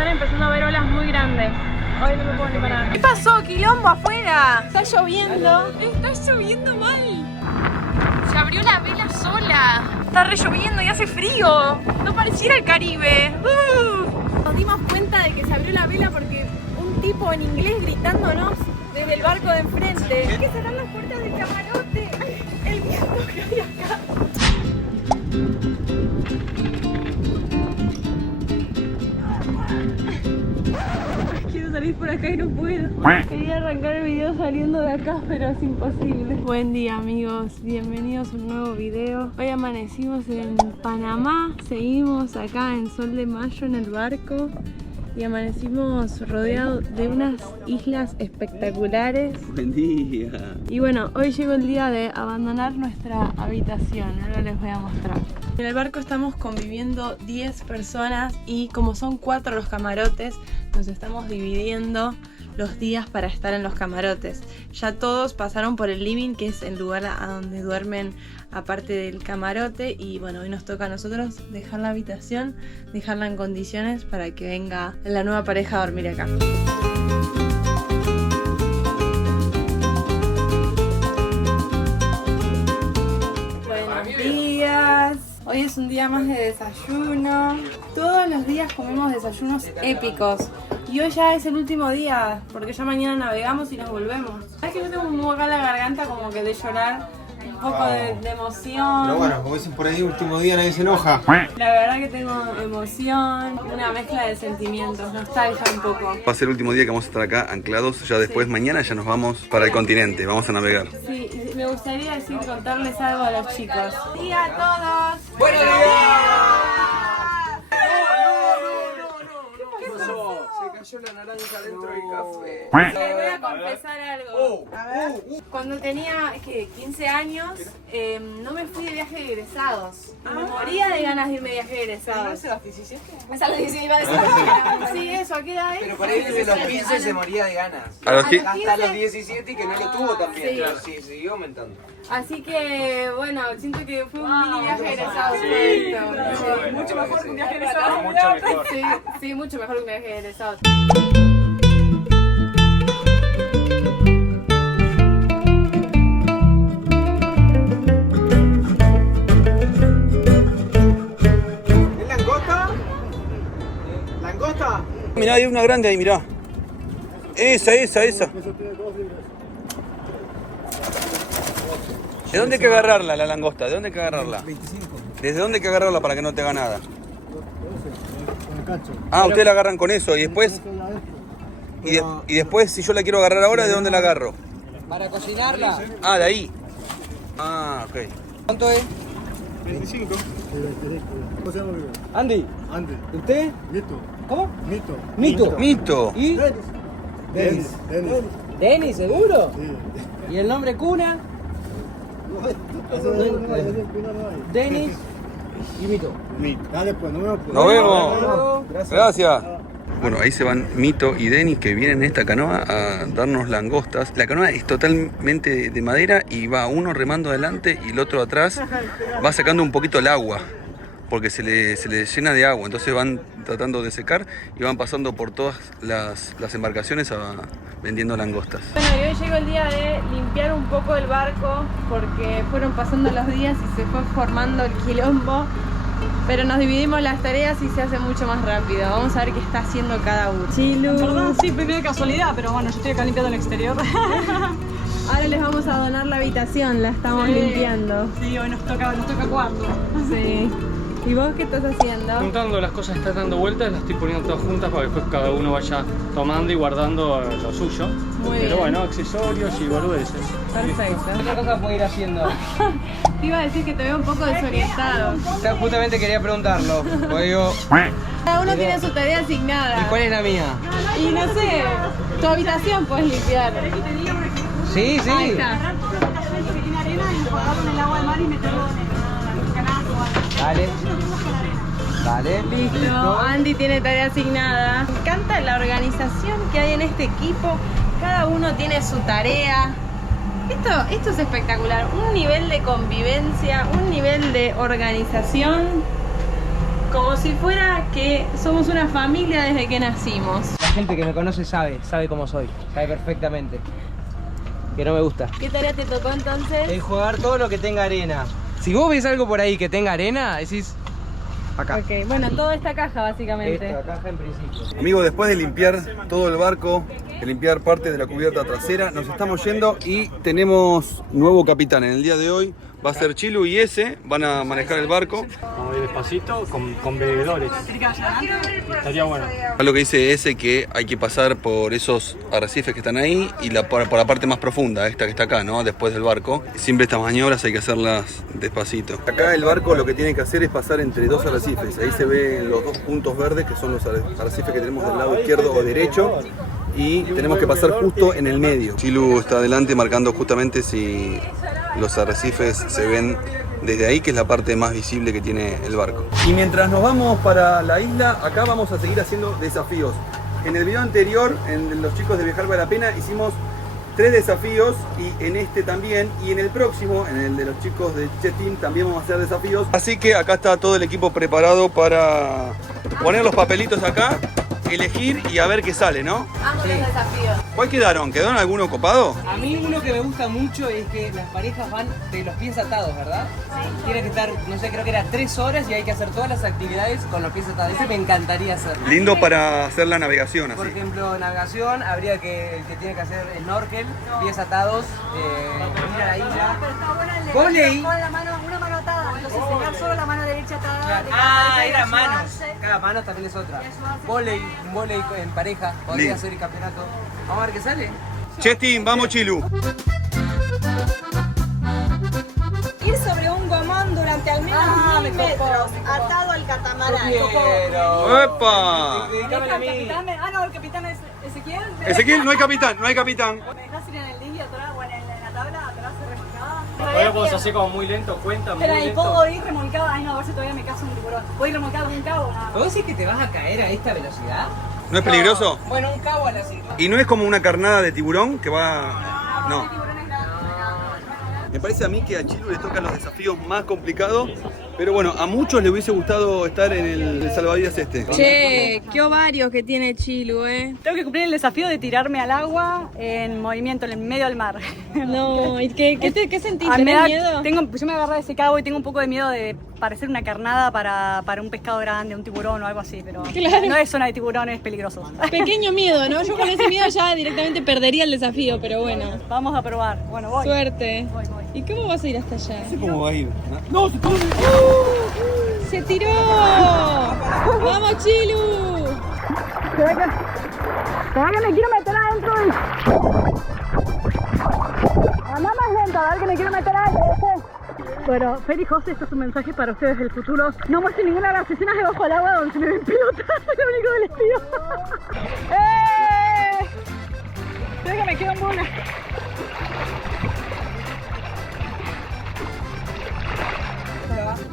están empezando a haber olas muy grandes. Ay, no me puedo ni parar. ¿Qué pasó? Quilombo afuera. Está lloviendo. Está lloviendo mal. Se abrió la vela sola. Está re lloviendo y hace frío. No pareciera el Caribe. Nos dimos cuenta de que se abrió la vela porque un tipo en inglés gritándonos desde el barco de enfrente. Hay que cerrar las puertas del camarote. El viento que hay acá. Quiero salir por acá y no puedo. Quería arrancar el video saliendo de acá, pero es imposible. Buen día, amigos, bienvenidos a un nuevo video. Hoy amanecimos en Panamá, seguimos acá en Sol de Mayo en el barco y amanecimos rodeados de unas islas espectaculares. Buen día. Y bueno, hoy llegó el día de abandonar nuestra habitación, ahora les voy a mostrar. En el barco estamos conviviendo 10 personas y como son 4 los camarotes, nos estamos dividiendo los días para estar en los camarotes. Ya todos pasaron por el living, que es el lugar a donde duermen aparte del camarote, y bueno, hoy nos toca a nosotros dejar la habitación, dejarla en condiciones para que venga la nueva pareja a dormir acá. Buenos días. Hoy es un día más de desayuno. Todos los días comemos desayunos épicos. Y hoy ya es el último día, porque ya mañana navegamos y nos volvemos. ¿Sabes que yo tengo un acá la garganta como que de llorar? Un poco de emoción. Pero bueno, como dicen por ahí, último día nadie se enoja. La verdad que tengo emoción, una mezcla de sentimientos, nostalgia un poco. Va a ser el último día que vamos a estar acá anclados. Ya después, mañana ya nos vamos para el continente. Vamos a navegar. Sí, me gustaría contarles algo a los chicos. ¡Buen día a todos! ¡Buenos días! Se cayó la naranja dentro del café. Les voy a confesar algo. Cuando tenía 15 años, no me fui de viaje de egresados. Me moría de ganas de irme de viaje de egresados. ¿A los 17? ¿Es a los 17 iba a decir? Sí, eso, ¿a qué edad es? Pero por ahí desde los 15 se moría de ganas. ¿A los Hasta los 17 y que no lo tuvo también. Sí. Pero sí, siguió aumentando. Así que, bueno, siento que fue un mini viaje de egresados. Mucho mejor que un viaje de egresados. Mucho mejor. Sí, mucho mejor que un viaje de egresados. ¿Es langosta? ¿Langosta? Mirá, hay una grande ahí, mirá. Esa. ¿De dónde hay que agarrarla, la langosta? ¿De dónde hay que agarrarla? 25. ¿Desde dónde hay que agarrarla para que no te haga nada? Ah, ustedes la agarran con eso y después... Y después, si yo la quiero agarrar ahora, ¿de dónde la agarro? Para cocinarla, Ah, de ahí. Ah, ok. ¿cuánto es? 25. ¿Cómo se llama? Andy. Andy. ¿Usted? Mito. ¿Cómo? Mito. Mito. Mito. ¿Y? Denis. Denis, ¿seguro? Sí. ¿Y el nombre cuna? No hay. Denis y Mito. Dale pues, nos vemos. Nos vemos. Gracias. Gracias. Bueno, ahí se van Mito y Denis, que vienen en esta canoa a darnos langostas. La canoa es totalmente de madera y va uno remando adelante y el otro atrás. Va sacando un poquito el agua, porque se le llena de agua. Entonces van tratando de secar y van pasando por todas las embarcaciones vendiendo langostas. Bueno, y hoy llegó el día de limpiar un poco el barco porque fueron pasando los días y se fue formando el quilombo. Pero nos dividimos las tareas y se hace mucho más rápido. Vamos a ver qué está haciendo cada uno. Chilu. Perdón, sí, primera casualidad, pero bueno, yo estoy acá limpiando el exterior. Ahora les vamos a donar la habitación, la estamos limpiando. Sí, hoy nos toca cuarto. Sí. ¿Y vos qué estás haciendo? Juntando las cosas que están dando vueltas, las estoy poniendo todas juntas para que después cada uno vaya tomando y guardando lo suyo. Muy Pero bien. bueno, accesorios y boludeces. Perfecto. ¿Qué cosa puede ir haciendo? Te iba a decir que te veo un poco desorientado. Justamente quería preguntarlo. Porque digo, Cada uno tiene su tarea asignada. ¿y cuál es la mía? Y no sé, tu habitación puedes limpiar. Sí, sí. Ahí está. Que tiene arena y jugar con el agua de mar y meterlo en el canal o algo. Dale. Dale. Listo, Andy tiene tarea asignada. Me encanta la organización que hay en este equipo. Cada uno tiene su tarea. Esto es espectacular. Un nivel de convivencia, un nivel de organización como si fuera que somos una familia desde que nacimos. La gente que me conoce sabe cómo soy, sabe perfectamente. Que no me gusta. ¿Qué tarea te tocó entonces? El jugar todo lo que tenga arena. Si vos ves algo por ahí que tenga arena, decís acá. Ok, bueno, toda esta caja básicamente. Esta caja en principio. Amigos, después de limpiar todo el barco, de limpiar parte de la cubierta trasera, nos estamos yendo y tenemos nuevo capitán. En el día de hoy va a ser Chilu y ese van a manejar el barco. Vamos a ir despacito con bebedores. Estaría bueno. A lo que dice ese que hay que pasar por esos arrecifes que están ahí y por la parte más profunda, esta que está acá, ¿no? Después del barco. Siempre estas maniobras hay que hacerlas despacito. Acá el barco lo que tiene que hacer es pasar entre dos arrecifes. Ahí se ven los dos puntos verdes que son los arrecifes que tenemos del lado izquierdo o derecho. Y tenemos que pasar justo en el medio. Chilu está adelante marcando justamente si los arrecifes se ven desde ahí, que es la parte más visible que tiene el barco. Y mientras nos vamos para la isla, acá vamos a seguir haciendo desafíos. En el video anterior, en los chicos de Viajar Vale la Pena, hicimos 3 desafíos y en este también. Y en el próximo, en el de los chicos de Chetin, también vamos a hacer desafíos. Así que acá está todo el equipo preparado para poner los papelitos acá, elegir y a ver qué sale, ¿no? Vamos los desafíos. ¿Cuál quedaron? ¿Quedaron alguno copado? A mí uno que me gusta mucho es que las parejas van de los pies atados, ¿verdad? Sí. Tienen que estar, no sé, creo que era 3 horas y hay que hacer todas las actividades con los pies atados. Ese me encantaría hacer. Lindo para hacer la navegación, así. Por ejemplo, navegación, habría que el que tiene que hacer snorkel, pies atados, ir a la isla. Pero está bueno el de Voley. con la mano, una mano atada. Entonces enseñar solo la mano derecha atada. Era manos. ayudarse. Cada mano también es otra. Y ayudarse. Voley, un voley en pareja, podría Lindo. ser el campeonato. Vamos a ver qué sale. Chetin, vamos Chilu. Ir sobre un gomón durante al menos 1000 metros, atado al catamarán. ¡Epa! Dedícame a mí. El capitán es Ezequiel. Ezequiel, no hay capitán, no hay capitán. ¿Me dejas ir en el dinghy atrás o en la tabla atrás remolcada? Ahora podemos hacer como muy lento, cuenta muy Pero ahí lento. puedo ir remolcada. Ay, no, a ver si todavía me caso un tiburón. ¿Puedo ir remolcada con un cabo? Nada. ¿Vos decís que te vas a caer a esta velocidad? ¿No es peligroso? Bueno, un cabo a la cintura. ¿Y no es como una carnada de tiburón que va...? No. Tiburones grandes. Me parece a mí que a Chilu le tocan los desafíos más complicados, pero bueno, a muchos les hubiese gustado estar en el salvavidas este. Che, qué ovarios que tiene Chilu, Tengo que cumplir el desafío de tirarme al agua en movimiento, en el medio del mar. No, ¿y qué sentís? Ah, ¿Tenés miedo? yo me agarré de ese cabo y tengo un poco de miedo de parecer una carnada para un pescado grande, un tiburón o algo así, pero Claro. no es zona de tiburones peligrosos. Pequeño miedo, ¿no? Yo con ese miedo ya directamente perdería el desafío, pero bueno. Vamos a probar. Bueno, voy. Suerte. Voy. ¿Y cómo vas a ir hasta allá? No sé cómo va a ir. ¡Se tiró! ¡Vamos, Chilu! Espera que me quiero meter adentro del... Anda más lento, a ver que me quiero meter adentro. Bueno, Fer y José, esto es un mensaje para ustedes del futuro. No muestren ninguna de las escenas debajo del agua donde se me ven pelotas, es lo único que les pido. Creo que me quedo en buena.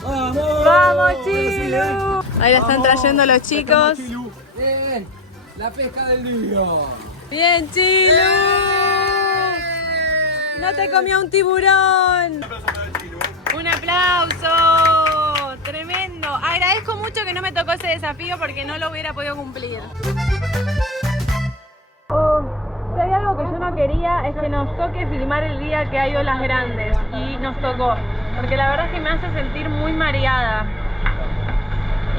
¡Vamos, Chilu! Ahí la están trayendo los chicos. Bien, la pesca del día. ¡Bien, Chilu! ¡No te comió un tiburón! ¡Un aplauso! ¡Tremendo! Agradezco mucho que no me tocó ese desafío porque no lo hubiera podido cumplir. Si hay algo que yo no quería es que nos toque filmar el día que hay olas grandes y nos tocó, porque la verdad es que me hace sentir muy mareada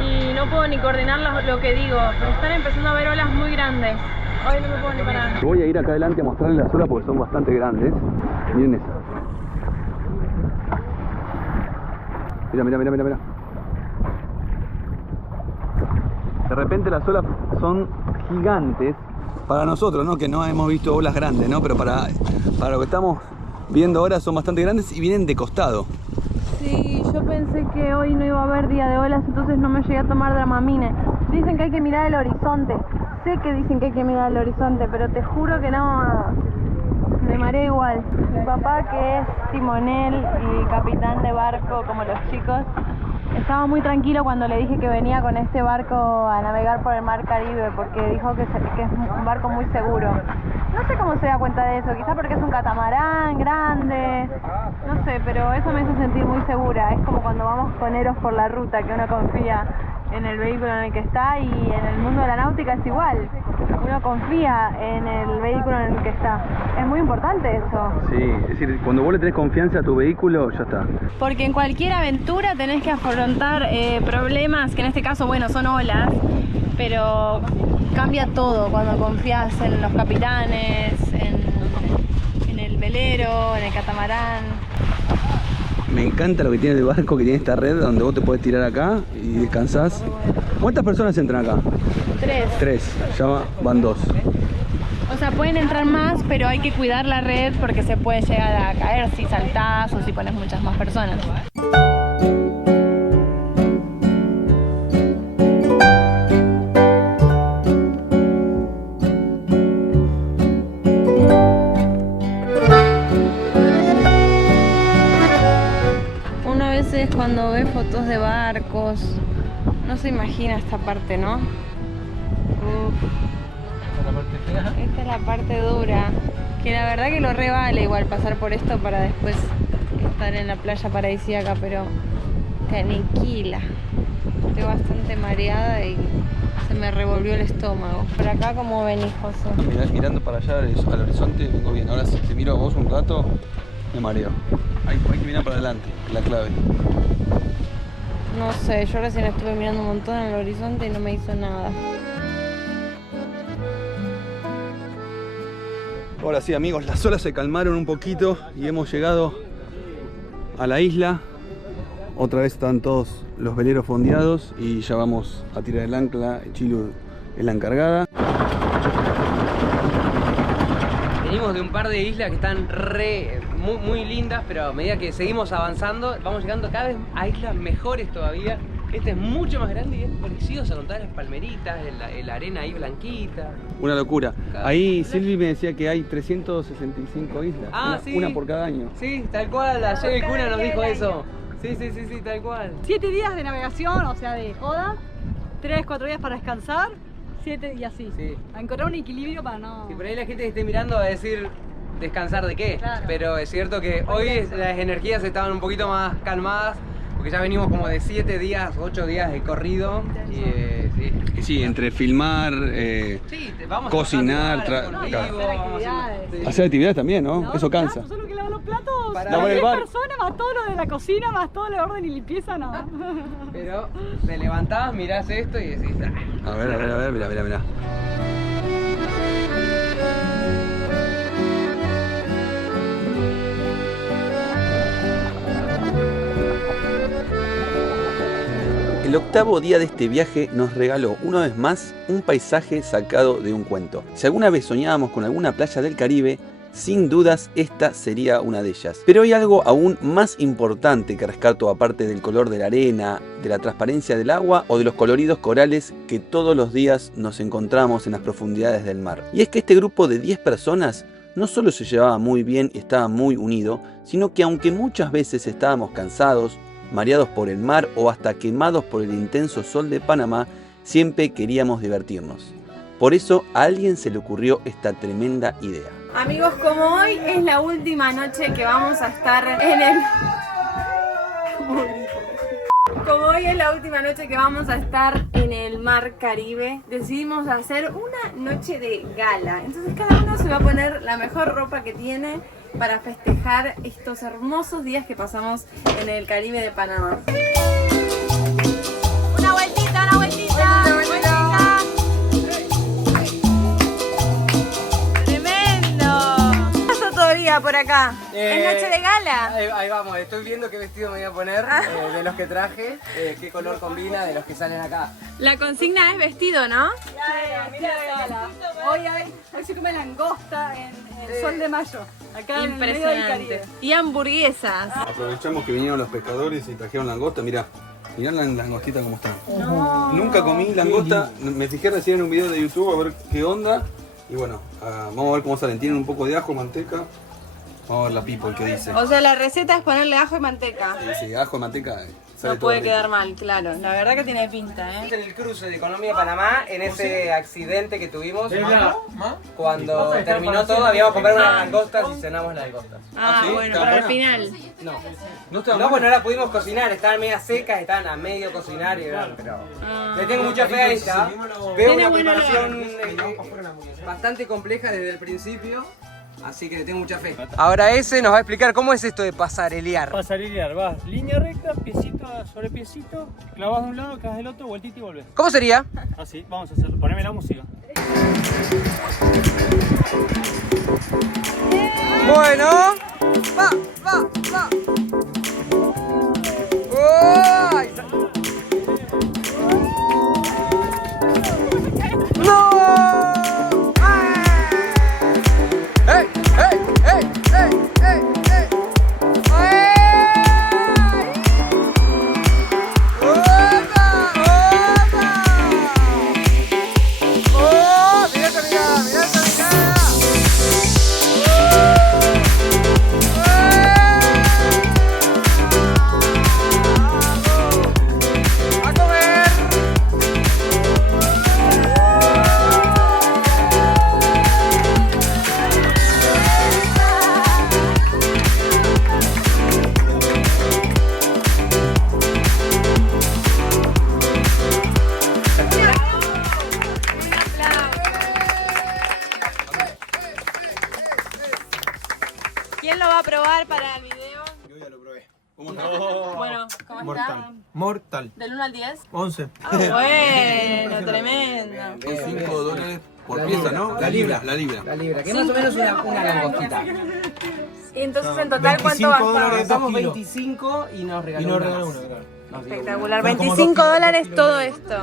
y no puedo ni coordinar lo que digo, pero están empezando a haber olas muy grandes. Hoy no me puedo ni parar. Voy a ir acá adelante a mostrarles las olas porque son bastante grandes. Miren esa. Mira. De repente las olas son gigantes. Para nosotros, ¿no? Que no hemos visto olas grandes, ¿no? Pero para lo que estamos viendo ahora son bastante grandes y vienen de costado. Sí, yo pensé que hoy no iba a haber día de olas, entonces no me llegué a tomar Dramamine. Dicen que hay que mirar el horizonte. Sé que dicen que hay que mirar el horizonte, pero te juro que no... Me mareé igual. Mi papá, que es timonel y capitán de barco como los chicos, estaba muy tranquilo cuando le dije que venía con este barco a navegar por el mar Caribe, porque dijo que es un barco muy seguro. No sé cómo se da cuenta de eso, quizás porque es un catamarán grande, no sé, pero eso me hizo sentir muy segura. Es como cuando vamos con Eros por la ruta, que uno confía en el vehículo en el que está, y en el mundo de la náutica es igual. Uno confía en el vehículo en el que está. Es muy importante eso. Sí, es decir, cuando vos le tenés confianza a tu vehículo, ya está. Porque en cualquier aventura tenés que afrontar problemas, que en este caso, bueno, son olas, pero cambia todo cuando confías en los capitanes, en el velero, en el catamarán. Me encanta lo que tiene el barco, que tiene esta red donde vos te podés tirar acá y descansás. ¿Cuántas personas entran acá? 3. Ya van 2. O sea, pueden entrar más, pero hay que cuidar la red porque se puede llegar a caer si saltás o si pones muchas más personas. Uno a veces cuando ve fotos de barcos no se imagina esta parte, ¿no? Uf. Esta es la parte dura, que la verdad que lo re vale igual pasar por esto para después estar en la playa paradisíaca, pero te aniquila. Estoy bastante mareada y se me revolvió el estómago. Por acá, ¿cómo venís, José? Mirando para allá al horizonte, vengo bien. Ahora si te miro a vos un rato, me mareo. Hay que mirar para adelante, es la clave. No sé, yo recién estuve mirando un montón en el horizonte y no me hizo nada. Ahora sí, amigos, las olas se calmaron un poquito y hemos llegado a la isla. Otra vez están todos los veleros fondeados y ya vamos a tirar el ancla. Chilu es la encargada. Venimos de un par de islas que están muy lindas, pero a medida que seguimos avanzando vamos llegando cada vez a islas mejores todavía. Este es mucho más grande y es precioso con todas las palmeritas, la arena ahí blanquita. Una locura. Ahí Silvi me decía que hay 365 islas. Sí. Una por cada año. Sí, tal cual, ayer el Cuna nos dijo eso. Sí, tal cual. 7 días de navegación, o sea, de joda. 3, 4 días para descansar. 7 y así. Sí. A encontrar un equilibrio para no... Y por ahí la gente que esté mirando va a decir, ¿descansar de qué? Claro. Pero es cierto que hoy las energías estaban un poquito más calmadas, porque ya venimos como de 7 días, 8 días de corrido. Y Sí, entre filmar, vamos cocinar, hacer actividades también, ¿no? Eso cansa. Solo que lavar los platos, Para para lavar el 10 bar. personas, más todo lo de la cocina, más todo el orden y limpieza, no. Pero te levantás, mirás esto y decís, A ver, mirá. El octavo día de este viaje nos regaló una vez más un paisaje sacado de un cuento. Si alguna vez soñábamos con alguna playa del Caribe, sin dudas esta sería una de ellas. Pero hay algo aún más importante que rescato, aparte del color de la arena, de la transparencia del agua o de los coloridos corales que todos los días nos encontramos en las profundidades del mar. Y es que este grupo de 10 personas no solo se llevaba muy bien y estaba muy unido, sino que aunque muchas veces estábamos cansados, mareados por el mar o hasta quemados por el intenso sol de Panamá, siempre queríamos divertirnos. Por eso a alguien se le ocurrió esta tremenda idea. Amigos, como hoy es la última noche que vamos a estar en el... Como hoy es la última noche que vamos a estar en el mar Caribe, decidimos hacer una noche de gala. Entonces cada uno se va a poner la mejor ropa que tiene para festejar estos hermosos días que pasamos en el Caribe de Panamá. Una vueltita, una vueltita. Tremendo. ¿Qué pasó todavía por acá? ¿Es noche de gala? Ahí vamos, estoy viendo qué vestido me voy a poner, de los que traje, qué color combina de los que salen acá. La consigna es vestido, ¿no? Mira, hoy se come langosta en el sol de mayo, acá en el medio del Caribe. Impresionante. Y hamburguesas. Aprovechamos que vinieron los pescadores y trajeron langosta. Mirá la langostita como están. Nunca comí langosta, me fijé recién en un video de YouTube a ver qué onda. Y bueno, vamos a ver cómo salen. Tienen un poco de ajo, manteca. Vamos a ver la people que dice. O sea, la receta es ponerle ajo y manteca. Sí, ajo y manteca, sale No todo puede rico. quedar mal, claro. La verdad que tiene pinta, ¿eh? En el cruce de Colombia-Panamá, en ese accidente que tuvimos, cuando terminó todo, habíamos comprado unas langostas y cenamos las langostas. Ah, ¿sí? bueno, ¿Está para el buena? final. No, No está no, pues no las pudimos cocinar, estaban medio secas, estaban a medio cocinar y eran, pero... Le tengo mucha fe a esta. Veo una buen olor. preparación bastante compleja desde el principio, así que le tengo mucha fe. Ahora ese nos va a explicar cómo es esto de pasarelear. Pasarelear, vas línea recta, piecito sobre piecito, clavas de un lado, clavas del otro, vueltita y volvés. ¿Cómo sería? Así, vamos a hacerlo. Poneme la música. Bueno, va. ¡Ay! ¡No! ¡Ey! ¡Oh! ¡Mira esa mirada! ¡Mira esa mirada! ¡A comer! ¿Quién lo va a probar para el video? Yo ya lo probé. Bueno, ¿cómo está? Mortal. ¿Del 1 al 10? 11. Ah, bueno, tremendo. $5 por pieza, ¿no? La libra. La libra. La libra, que es más o menos una langostita. Y entonces en total, ¿cuánto 25 gastamos? dólares. Gastamos 2 kilos. 25 y nos regaló Y no una regaló más. una, claro. Espectacular, Fueron como 25 2 dólares kilos. todo esto.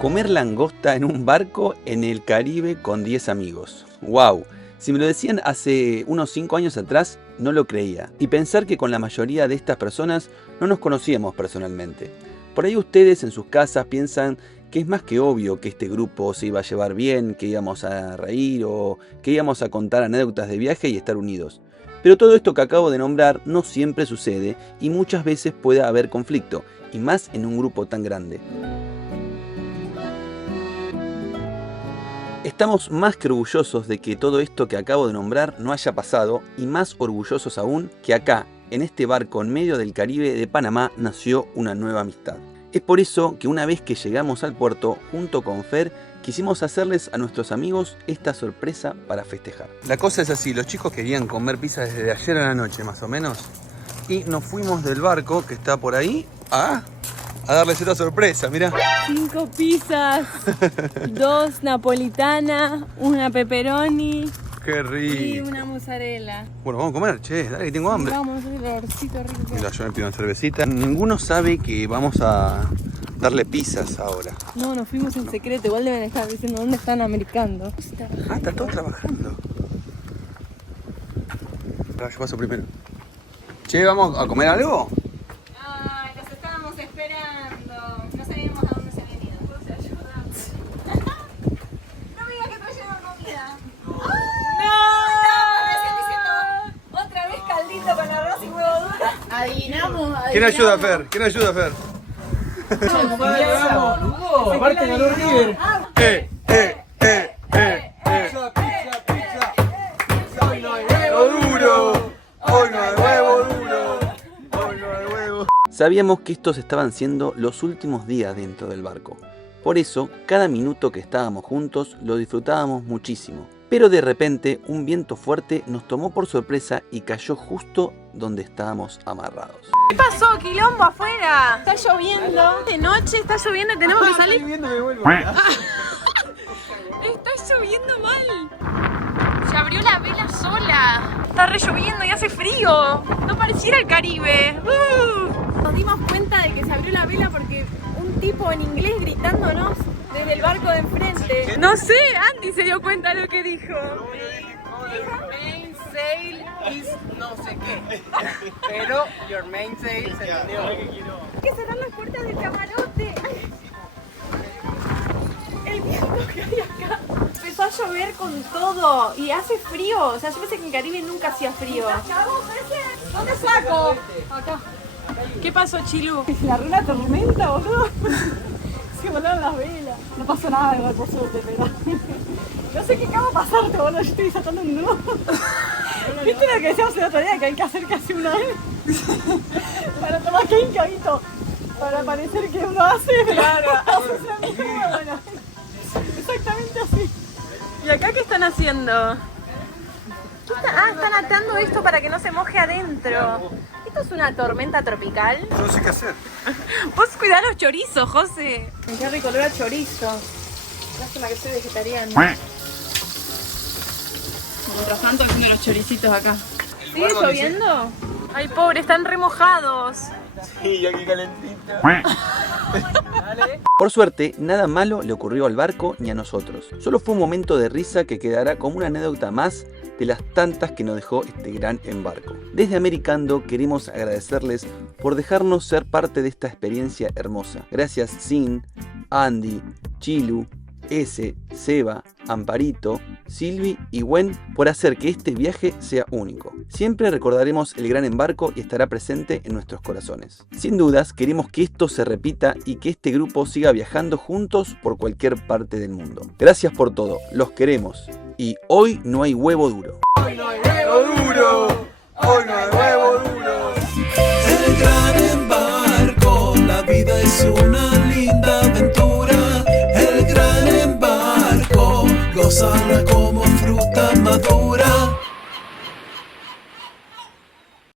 Comer langosta en un barco en el Caribe con 10 amigos. ¡Wow! Si me lo decían hace unos 5 años atrás, no lo creía. Y pensar que con la mayoría de estas personas no nos conocíamos personalmente. Por ahí ustedes en sus casas piensan que es más que obvio que este grupo se iba a llevar bien, que íbamos a reír o que íbamos a contar anécdotas de viaje y estar unidos. Pero todo esto que acabo de nombrar no siempre sucede y muchas veces puede haber conflicto, y más en un grupo tan grande. Estamos más que orgullosos de que todo esto que acabo de nombrar no haya pasado y más orgullosos aún que acá, en este barco en medio del Caribe de Panamá, nació una nueva amistad. Es por eso que una vez que llegamos al puerto, junto con Fer, quisimos hacerles a nuestros amigos esta sorpresa para festejar. La cosa es así, los chicos querían comer pizza desde ayer a la noche más o menos y nos fuimos del barco que está por ahí a darles esta sorpresa, mirá. 5 pizzas, 2 napolitanas, una pepperoni ¡Qué y rico! una mozzarella. Bueno, vamos a comer, che, dale que tengo hambre. Vamos, el olorcito rico. Mira, yo me pido una cervecita. Ninguno sabe que vamos a darle pizzas ahora. No, nos fuimos en secreto, igual deben estar diciendo dónde están americando. Ah, está todo trabajando. Yo paso primero. Che, ¿vamos a comer algo? Ay, los estábamos esperando. No sabíamos a dónde se habían ido. ¿Puedo ser ayuda? No me digas que trajeron comida. ¡No! Otra vez caldito con arroz y huevo duro. Adivinamos. ¿Quién ayuda, Fer? ¿Quién ayuda, Fer? Aparte ganó River. Duro. Hoy no hay huevo duro. Hoy no hay huevo. Sabíamos que estos estaban siendo los últimos días dentro del barco. Por eso, cada minuto que estábamos juntos lo disfrutábamos muchísimo. Pero de repente, un viento fuerte nos tomó por sorpresa y cayó justo donde estábamos amarrados. ¿Qué pasó? Quilombo afuera. Está lloviendo. De noche está lloviendo y tenemos que salir. Está lloviendo mal. Se abrió la vela sola. Está re lloviendo y hace frío. No pareciera el Caribe. Nos dimos cuenta de que se abrió la vela porque un tipo en inglés gritándonos desde el barco de enfrente. No sé, Andy se dio cuenta de lo que dijo. Main sail is no sé qué. Pero your main sail se entendió. Hay que cerrar las puertas del camarote. El viento que hay acá. Empezó a llover con todo y hace frío. O sea, yo pensé que en Caribe nunca hacía frío. ¿Dónde saco? Acá. ¿Qué pasó, Chilu? Se largó una tormenta, boludo. Se volaron las velas. No pasó nada igual, por suerte, pero... No sé qué acaba de pasarte, boludo. Yo estoy desatando un nudo. ¿Viste lo que decíamos el otro día? Que hay que hacer casi una vez. Para tomar que un cabito. Para parecer que uno hace, pero haces la misma, bueno. Exactamente así. ¿Y acá qué están haciendo? Están atando esto para que no se moje adentro. ¿Esto es una tormenta tropical? No sé qué hacer. Vos cuidá los chorizos, José. Qué rico olor a chorizo. Lástima que soy vegetariano. Mientras tanto haciendo los choricitos acá. ¿Sigue lloviendo? Ay, pobre, están remojados. Sí, aquí calentito. Por suerte, nada malo le ocurrió al barco ni a nosotros. Solo fue un momento de risa que quedará como una anécdota más de las tantas que nos dejó este gran embarco. Desde Americando queremos agradecerles por dejarnos ser parte de esta experiencia hermosa. Gracias Sin, Andy, Chilu, S, Seba, Amparito, Silvi y Gwen por hacer que este viaje sea único. Siempre recordaremos el gran embarco y estará presente en nuestros corazones. Sin dudas, queremos que esto se repita y que este grupo siga viajando juntos por cualquier parte del mundo. Gracias por todo, los queremos y hoy no hay huevo duro. Hoy no hay huevo duro. Hoy no hay huevo duro. El gran embarco, la vida es una linda aventura. El gran embarco, gózalo